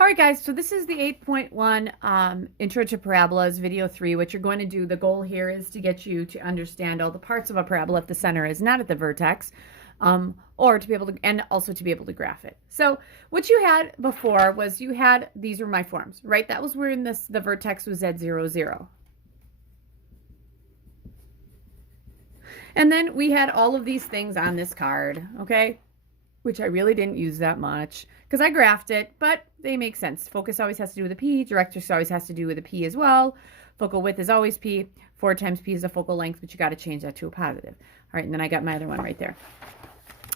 All right, guys, so this is the 8.1 Intro to Parabolas, video 3. What you're going to do, the goal here is to get you to understand all the parts of a parabola if the center is not at the vertex, or to be able to, and also to be able to graph it. So what you had before was these were my forms, right? That was where the vertex was at 0, 0. And then we had all of these things on this card, okay? Which I really didn't use that much because I graphed it, but they make sense. Focus always has to do with a P. Directrix always has to do with a P as well. Focal width is always P. 4 times P is the focal length, but you got to change that to a positive. All right, and then I got my other one right there.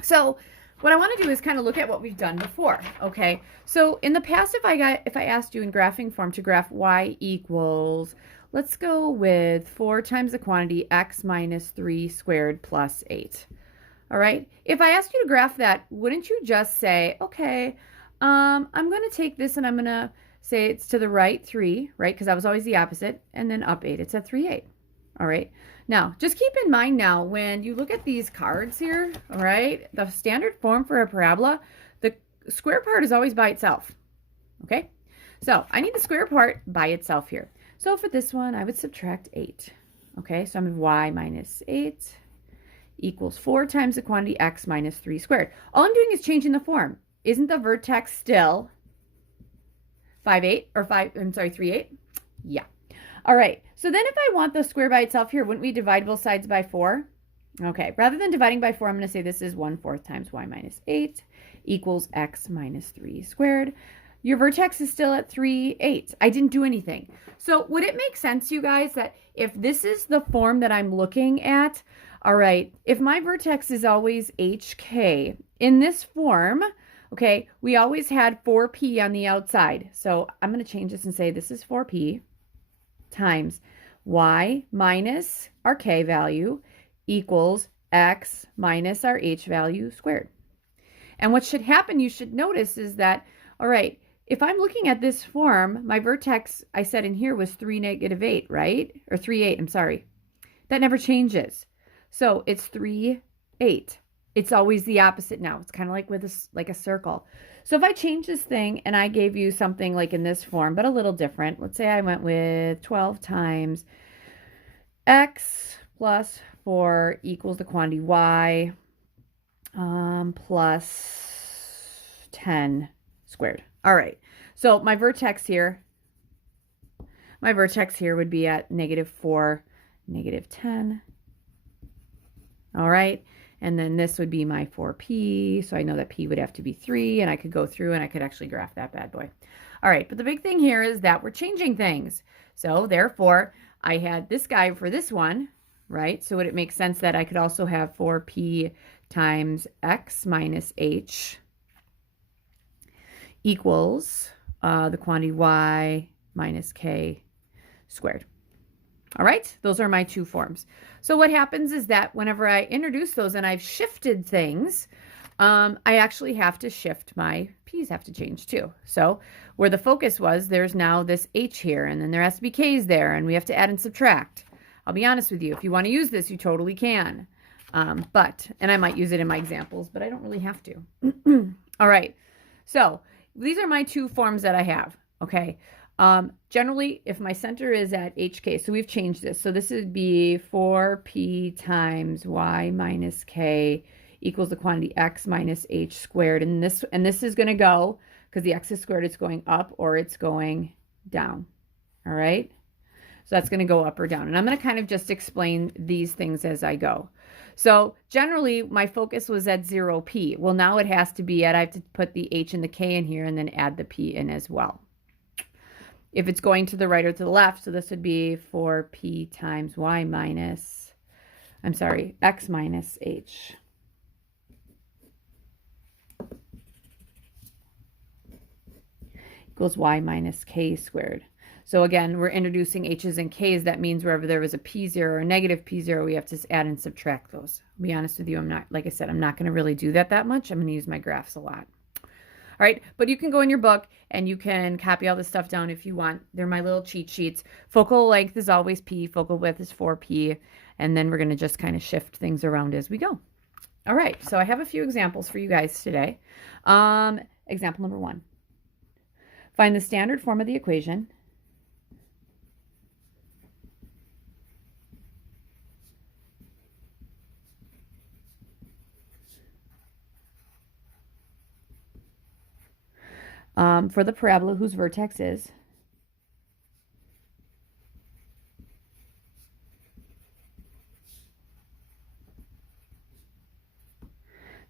So what I want to do is kind of look at what we've done before, okay? So in the past, if I asked you in graphing form to graph y equals, let's go with 4 times the quantity x minus 3 squared plus 8. All right, if I asked you to graph that, wouldn't you just say, okay, I'm going to take this and I'm going to say it's to the right 3, right? Because that was always the opposite, and then up 8. It's at 3, 8. All right, now just keep in mind now when you look at these cards here, all right, the standard form for a parabola, the square part is always by itself. Okay, so I need the square part by itself here. So for this one, I would subtract 8. Okay, so I'm at y minus 8 equals 4 times the quantity x minus 3 squared. All I'm doing is changing the form. Isn't the vertex still 5, 8 or 5, I'm sorry, 3, 8? Yeah. All right. So then if I want the square by itself here, wouldn't we divide both sides by 4? Okay. Rather than dividing by 4, I'm going to say this is 1/4 times y minus 8 equals x minus 3 squared. Your vertex is still at 3, 8. I didn't do anything. So would it make sense, you guys, that if this is the form that I'm looking at, all right, if my vertex is always HK, in this form, okay, we always had 4P on the outside. So I'm going to change this and say this is 4P times y minus our K value equals x minus our H value squared. And what should happen, you should notice, is that, all right, if I'm looking at this form, my vertex, I said in here, was 3, -8, right? Or 3, 8, I'm sorry. That never changes. So it's 3, 8. It's always the opposite now. It's kind of like with a circle. So if I change this thing and I gave you something like in this form, but a little different, let's say I went with 12 times x plus 4 equals the quantity y plus 10 squared. All right. So my vertex here would be at -4, -10. All right, and then this would be my 4P, so I know that P would have to be 3, and I could go through and I could actually graph that bad boy. All right, but the big thing here is that we're changing things. So therefore, I had this guy for this one, right? So would it make sense that I could also have 4P times x minus h equals the quantity y minus k squared. All right, those are my two forms. So what happens is that whenever I introduce those and I've shifted things, I actually have to shift my P's have to change too. So where the focus was, there's now this H here, and then there has to be K's there, and we have to add and subtract. I'll be honest with you, if you want to use this, you totally can. And I might use it in my examples, but I don't really have to. All right, so these are my two forms that I have, okay? Generally, if my center is at HK, so we've changed this. So this would be 4P times y minus k equals the quantity x minus h squared. And this is going to go, because the x is squared, it's going up or it's going down. All right. So that's going to go up or down. And I'm going to kind of just explain these things as I go. So generally, my focus was at 0P. Well, now it has to be I have to put the h and the k in here and then add the p in as well. If it's going to the right or to the left, so this would be 4P times x minus h. Equals y minus k squared. So again, we're introducing h's and k's. That means wherever there was a p0 or a negative p0, we have to add and subtract those. I'll be honest with you, like I said, I'm not going to really do that much. I'm going to use my graphs a lot. All right, but you can go in your book and you can copy all this stuff down if you want. They're my little cheat sheets. Focal length is always P, focal width is 4P, and then we're going to just kind of shift things around as we go. All right, so I have a few examples for you guys today. Example number 1. Find the standard form of the equation. For the parabola whose vertex is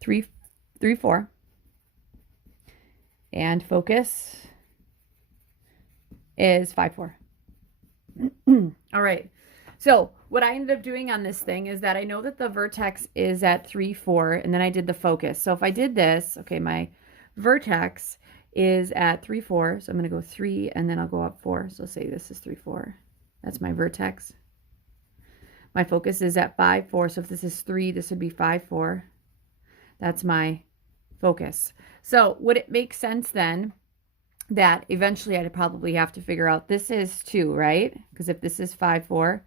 3, 3, 4. And focus is 5, 4. All right. So what I ended up doing on this thing is that I know that the vertex is at 3, 4, and then I did the focus. So if I did this, okay, my vertex is at 3, 4. So I'm going to go 3, and then I'll go up 4. So say this is 3, 4. That's my vertex. My focus is at 5, 4. So if this is 3, this would be 5, 4. That's my focus. So would it make sense then that eventually I'd probably have to figure out this is 2, right? Because if this is 5, 4,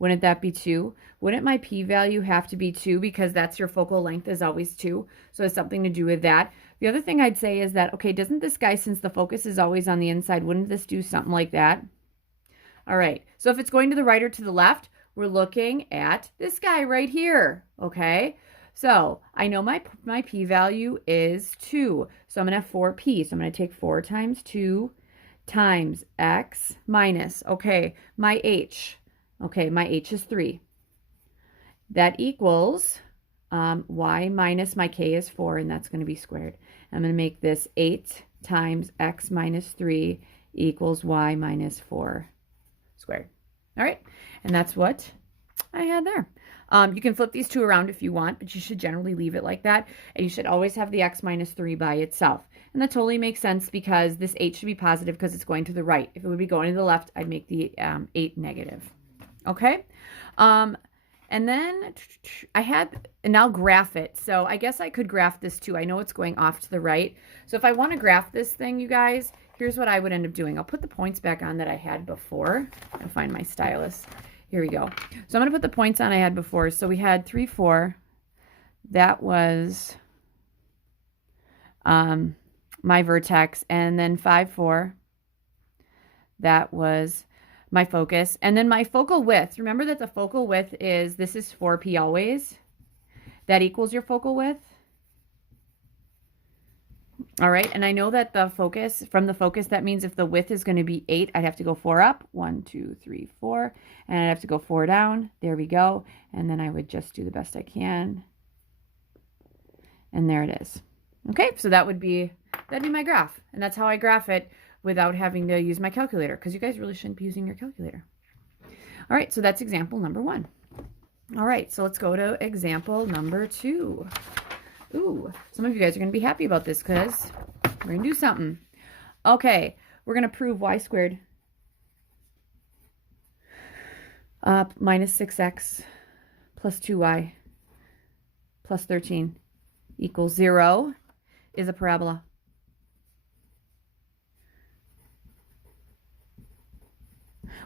wouldn't that be 2? Wouldn't my p-value have to be 2 because that's your focal length is always 2? So it's something to do with that. The other thing I'd say is that, okay, doesn't this guy, since the focus is always on the inside, wouldn't this do something like that? All right, so if it's going to the right or to the left, we're looking at this guy right here, okay? So I know my p-value is 2. So I'm going to have 4p. So I'm going to take 4 times 2 times x minus, okay, my h. Okay, my h is 3. That equals y minus my k is 4, and that's going to be squared. I'm going to make this 8 times x minus 3 equals y minus 4 squared. All right, and that's what I had there. You can flip these two around if you want, but you should generally leave it like that. And you should always have the x minus 3 by itself. And that totally makes sense because this 8 should be positive because it's going to the right. If it would be going to the left, I'd make the 8 negative. Okay? And then I had, and I'll graph it. So I guess I could graph this too. I know it's going off to the right. So if I want to graph this thing, you guys, here's what I would end up doing. I'll put the points back on that I had before. I'll find my stylus. Here we go. So I'm going to put the points on I had before. So we had 3, 4. That was my vertex. And then 5, 4. That was my focus. And then my focal width. Remember that the focal width is, this is 4p always. That equals your focal width. All right, and I know that the focus, from the focus, that means if the width is going to be 8, I'd have to go 4 up. 1, 2, 3, 4. And I'd have to go 4 down. There we go. And then I would just do the best I can. And there it is. Okay, so that'd be my graph. And that's how I graph it without having to use my calculator, because you guys really shouldn't be using your calculator. All right, so that's example number 1. All right, so let's go to example number 2. Ooh, some of you guys are going to be happy about this because we're going to do something. Okay, we're going to prove y squared minus 6x plus 2y plus 13 equals 0 is a parabola.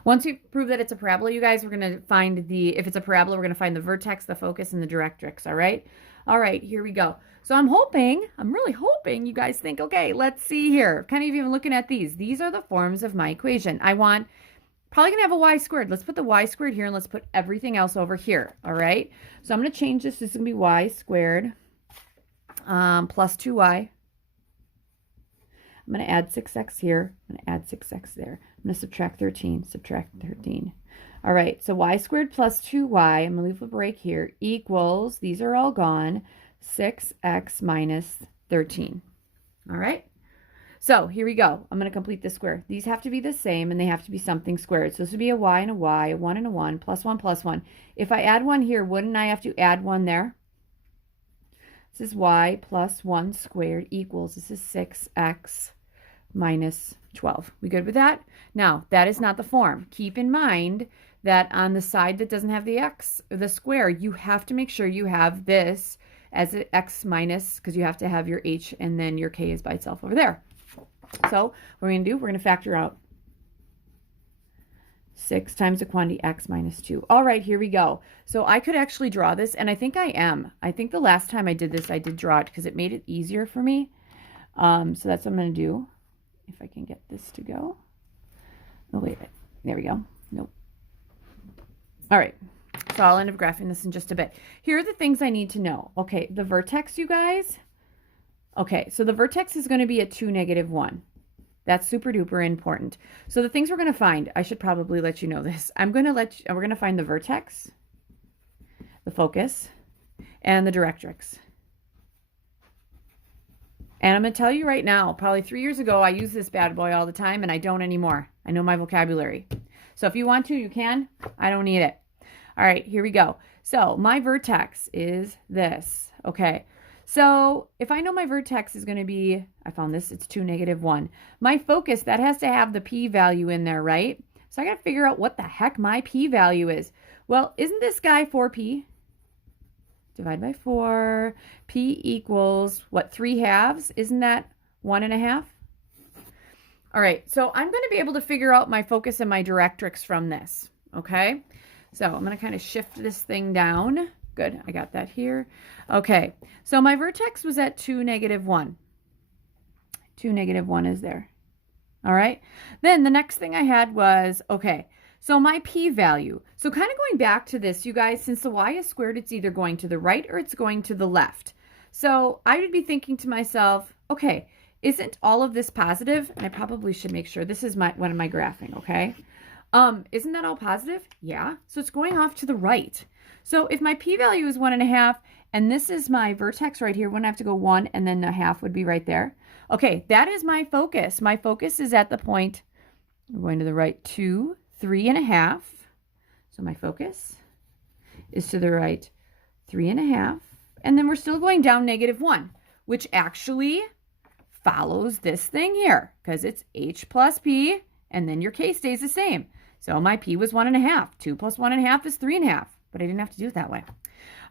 Once we prove that it's a parabola, you guys, we're going to find if it's a parabola, we're going to find the vertex, the focus, and the directrix, all right? All right, here we go. So I'm really hoping you guys think, okay, let's see here. Kind of even looking at these. These are the forms of my equation. Probably going to have a y squared. Let's put the y squared here, and let's put everything else over here, all right? So I'm going to change this. This is going to be y squared plus 2y. I'm going to add 6x here. I'm going to add 6x there. I'm going to subtract 13. Subtract 13. All right, so y squared plus 2y, I'm going to leave a break here, equals, these are all gone, 6x minus 13. All right, so here we go. I'm going to complete the square. These have to be the same, and they have to be something squared. So this would be a y and a y, a 1 and a 1, plus 1 plus 1. If I add 1 here, wouldn't I have to add 1 there? This is y plus 1 squared equals, this is 6x minus 12. We good with that? Now, that is not the form. Keep in mind that on the side that doesn't have the x, the square, you have to make sure you have this as an x minus, because you have to have your h and then your k is by itself over there. So what we're going to do, we're going to factor out 6 times the quantity x minus 2. All right, here we go. So I could actually draw this, and I think I am. I think the last time I did this, I did draw it because it made it easier for me. So that's what I'm going to do. if I can get this to go. Oh, wait. There we go. Nope. All right. So I'll end up graphing this in just a bit. Here are the things I need to know. Okay, the vertex, you guys. Okay, so the vertex is going to be at 2, -1. That's super duper important. So the things we're going to find, I should probably let you know this. We're going to find the vertex, the focus, and the directrix. And I'm going to tell you right now, probably 3 years ago, I used this bad boy all the time, and I don't anymore. I know my vocabulary. So if you want to, you can. I don't need it. All right, here we go. So my vertex is this. Okay, so if I know my vertex is going to be, I found this, it's 2, -1. My focus, that has to have the p-value in there, right? So I got to figure out what the heck my p-value is. Well, isn't this guy 4p? Divide by 4. P equals, what, 3/2? Isn't that 1.5? All right, so I'm going to be able to figure out my focus and my directrix from this, okay? So I'm going to kind of shift this thing down. Good, I got that here. Okay, so my vertex was at 2, -1. 2, -1 is there. All right, then the next thing I had was, okay, so my p-value. So kind of going back to this, you guys, since the y is squared, it's either going to the right or it's going to the left. So I would be thinking to myself, okay, isn't all of this positive? And I probably should make sure this is what am I graphing, okay? Isn't that all positive? Yeah, so it's going off to the right. So if my p-value is 1.5, and this is my vertex right here, wouldn't I have to go 1 and then 1/2 would be right there? Okay, that is my focus. My focus is at the point, we're going to the right, 2, 3.5. So my focus is to the right, 3.5. And then we're still going down -1, which actually follows this thing here because it's h plus p, and then your k stays the same. So my p was 1.5. 2 plus 1.5 is 3.5, but I didn't have to do it that way.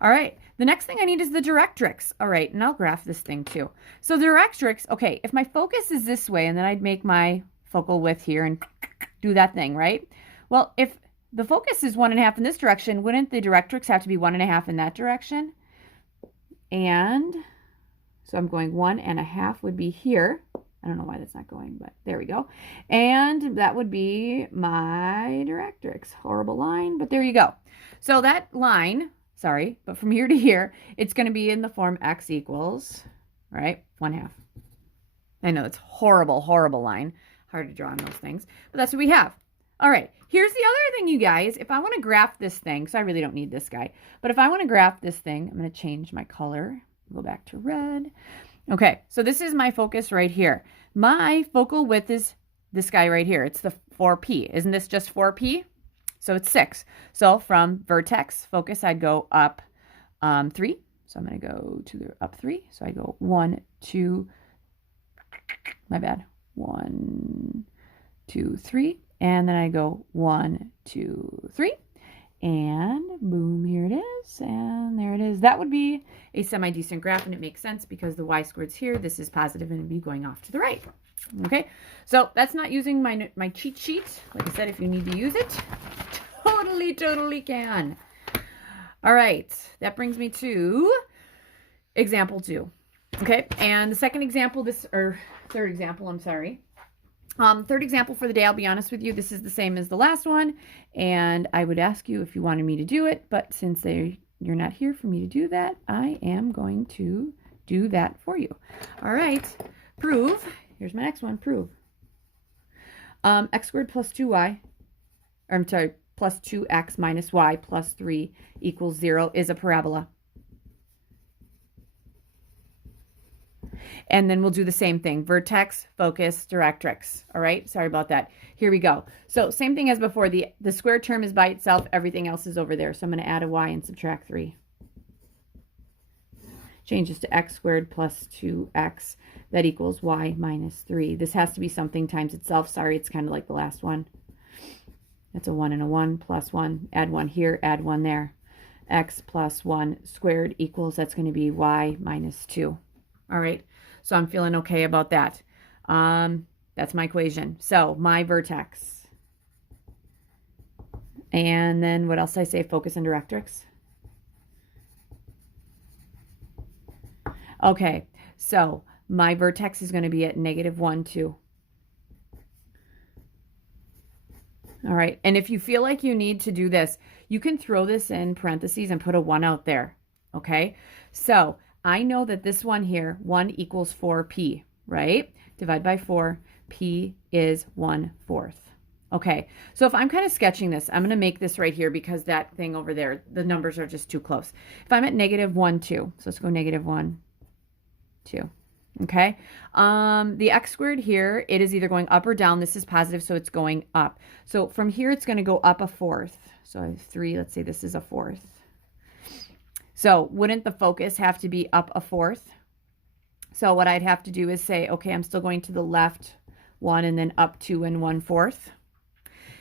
All right, the next thing I need is the directrix. All right, and I'll graph this thing too. So the directrix, okay, if my focus is this way, and then I'd make my focal width here and do that thing, right? Well, if the focus is 1.5 in this direction, wouldn't the directrix have to be 1.5 in that direction? And so I'm going 1.5 would be here. I don't know why that's not going, but there we go. And that would be my directrix. Horrible line, but there you go. So that line, sorry, but from here to here, it's going to be in the form x equals, right, 1/2. I know it's horrible, horrible line. Hard to draw on those things, but that's what we have. All right, here's the other thing, you guys. If I want to graph this thing, so I really don't need this guy, but if I want to graph this thing, I'm going to change my color. Go back to red. Okay, so this is my focus right here. My focal width is this guy right here. It's the 4p. Isn't this just 4p? So it's 6. So from vertex focus, I'd go up 3. So I'm going to go to the up 3. So I go 1, 2, my bad, 1, 2, 3. And then I go 1, 2, 3. And boom, here it is. And there it is. That would be a semi-decent graph, and it makes sense because the y squared's here. This is positive, and it'd be going off to the right. Okay, so that's not using my cheat sheet. Like I said, if you need to use it, totally can. All right, that brings me to example 2. Okay, and the second example, third example, I'm sorry. Third example for the day, I'll be honest with you, this is the same as the last one, and I would ask you if you wanted me to do it, but since you're not here for me to do that, I am going to do that for you. All right, prove, here's my next one, prove. X squared plus 2y, or I'm sorry, plus 2x minus y plus 3 equals 0 is a parabola. And then we'll do the same thing. Vertex, focus, directrix. All right, sorry about that. Here we go. So same thing as before. The square term is by itself. Everything else is over there. So I'm going to add a y and subtract 3. Change this to x squared plus 2x. That equals y minus 3. This has to be something times itself. Sorry, it's kind of like the last one. That's a 1 and a 1 plus 1. Add 1 here, add 1 there. X plus 1 squared equals, that's going to be y minus 2. All right, so I'm feeling okay about that. That's my equation. So my vertex. And then what else did I say? Focus and directrix. Okay, so my vertex is going to be at -1, 2. All right. And if you feel like you need to do this, you can throw this in parentheses and put a 1 out there. Okay. So I know that this one here, 1 equals 4p, right? Divide by 4, p is 1/4. Okay. So if I'm kind of sketching this, I'm going to make this right here because that thing over there, the numbers are just too close. If I'm at -1, 2, so let's go -1, 2. Okay. The x squared here, it is either going up or down. This is positive, so it's going up. So from here, it's going to go up 1/4. So I have 3. Let's say this is 1/4. So wouldn't the focus have to be up 1/4? So what I'd have to do is say, okay, I'm still going to the left 1 and then up 2 and 1/4.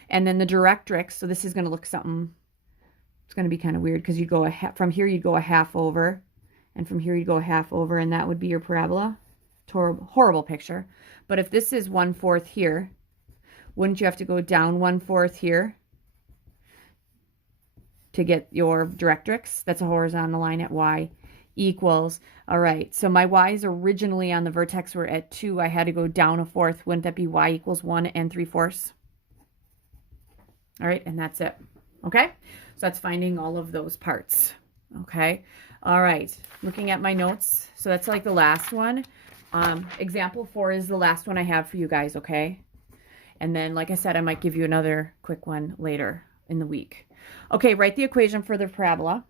And then the directrix, so this is going to look something, it's going to be kind of weird because you go from here, you'd go a half over. And from here, you go a half over, and that would be your parabola. Horrible picture. But if this is 1/4 here, wouldn't you have to go down 1/4 here to get your directrix? That's a horizontal line at y equals. All right, so my y's originally on the vertex were at 2. I had to go down 1/4. Wouldn't that be y equals 1 3/4? All right, and that's it. Okay, so that's finding all of those parts. Okay, all right, looking at my notes. So that's like the last one. Example 4 is the last one I have for you guys, okay? And then, like I said, I might give you another quick one later in the week. Okay, write the equation for the parabola.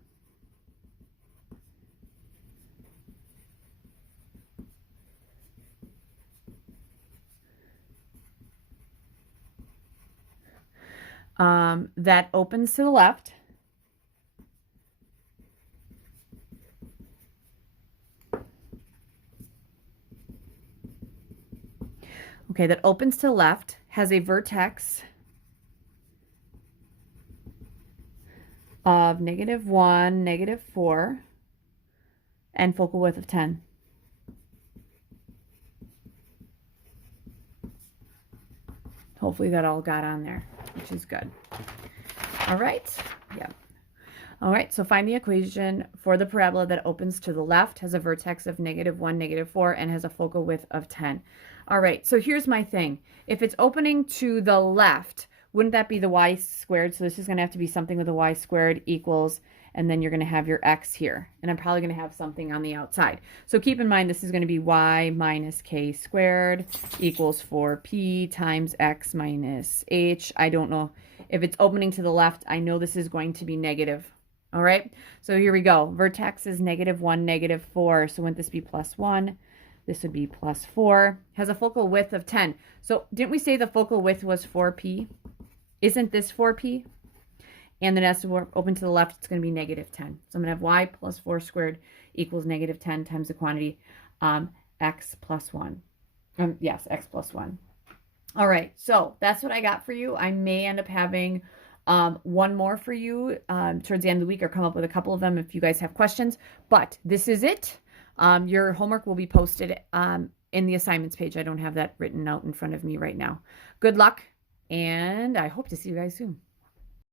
That opens to the left. Okay, that opens to the left, has a vertex of -1, -4, and focal width of 10. Hopefully that all got on there, which is good. All right, yeah. All right, so find the equation for the parabola that opens to the left, has a vertex of -1, -4, and has a focal width of 10. All right, so here's my thing. If it's opening to the left, wouldn't that be the y squared? So this is going to have to be something with a y squared equals, and then you're going to have your x here. And I'm probably going to have something on the outside. So keep in mind, this is going to be y minus k squared equals 4p times x minus h. I don't know. If it's opening to the left, I know this is going to be negative. All right, so here we go. Vertex is -1, -4. So wouldn't this be +1? This would be +4. Has a focal width of 10. So didn't we say the focal width was 4p? Isn't this 4p? And then as to open to the left, it's going to be -10. So I'm going to have y plus 4 squared equals -10 times the quantity x plus 1. Yes, x plus 1. All right, so that's what I got for you. I may end up having one more for you towards the end of the week, or come up with a couple of them if you guys have questions. But this is it. Your homework will be posted in the assignments page. I don't have that written out in front of me right now. Good luck, and I hope to see you guys soon.